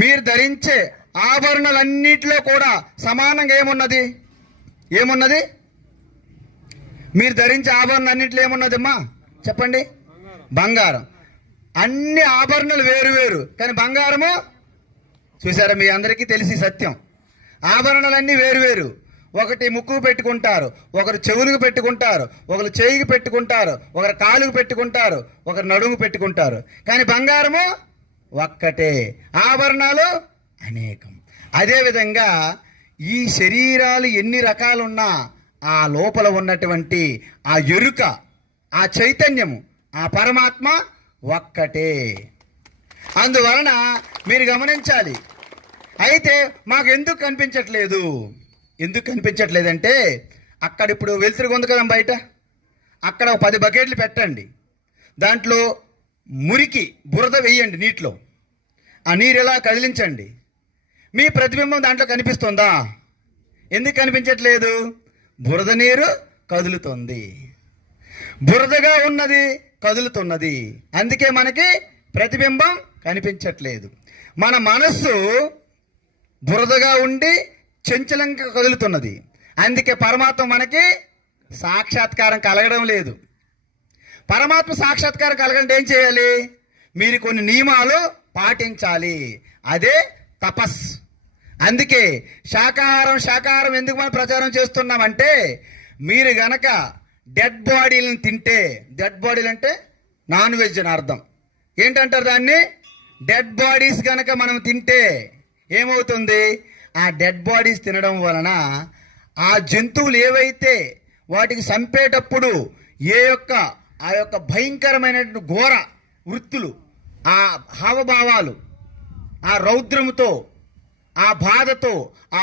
మీరు ధరించే ఆభరణలన్నిటిలో కూడా సమానంగా ఏమున్నది? మీరు ధరించే ఆభరణాలన్నింటిలో ఏమున్నదమ్మా చెప్పండి? బంగారం. అన్ని ఆభరణాలు వేరు వేరు, కానీ బంగారము చూసారా? మీ అందరికీ తెలిసి సత్యం. ఆభరణాలన్నీ వేరు వేరు. ఒకటి ముక్కుకు పెట్టుకుంటారు, ఒకరు చెవులకు పెట్టుకుంటారు, ఒకరు చేయికి పెట్టుకుంటారు, ఒకరు కాలుకు పెట్టుకుంటారు, ఒకరు నడుము పెట్టుకుంటారు, కానీ బంగారము ఒక్కటే, ఆభరణాలు అనేకం. అదేవిధంగా ఈ శరీరాలు ఎన్ని రకాలున్నా ఆ లోపల ఉన్నటువంటి ఆ ఎరుక, ఆ చైతన్యము, ఆ పరమాత్మ ఒక్కటే. అందువలన మీరు గమనించాలి. అయితే మాకు ఎందుకు కనిపించట్లేదంటే అక్కడ ఇప్పుడు వెలుతురు ఉంది కదా బయట, అక్కడ 10 బకెట్లు పెట్టండి, దాంట్లో మురికి బురద వేయండి నీటిలో, ఆ నీరు ఎలా కదిలించండి, మీ ప్రతిబింబం దాంట్లో కనిపిస్తుందా? ఎందుకు కనిపించట్లేదు? బురద నీరు కదులుతుంది, బురదగా ఉన్నది కదులుతున్నది, అందుకే మనకి ప్రతిబింబం కనిపించట్లేదు. మన మనస్సు బురదగా ఉండి చంచలంగా కదులుతున్నది, అందుకే పరమాత్మ మనకి సాక్షాత్కారం కలగడం లేదు. పరమాత్మ సాక్షాత్కారం కలగంటే ఏం చేయాలి? మీరు కొన్ని నియమాలు పాటించాలి, అదే తపస్. అందుకే శాకాహారం ఎందుకు మనం ప్రచారం చేస్తున్నామంటే, మీరు గనక డెడ్ బాడీలను తింటే, డెడ్ బాడీలు అంటే నాన్ వెజ్ అని అర్థం. ఏంటంటారు దాన్ని? డెడ్ బాడీస్ కనుక మనం తింటే ఏమవుతుంది? ఆ డెడ్ బాడీస్ తినడం వలన ఆ జంతువులు ఏవైతే వాటికి చంపేటప్పుడు ఆ యొక్క భయంకరమైనటువంటి ఘోర వృత్తులు, ఆ హావభావాలు, ఆ రౌద్రముతో, ఆ బాధతో, ఆ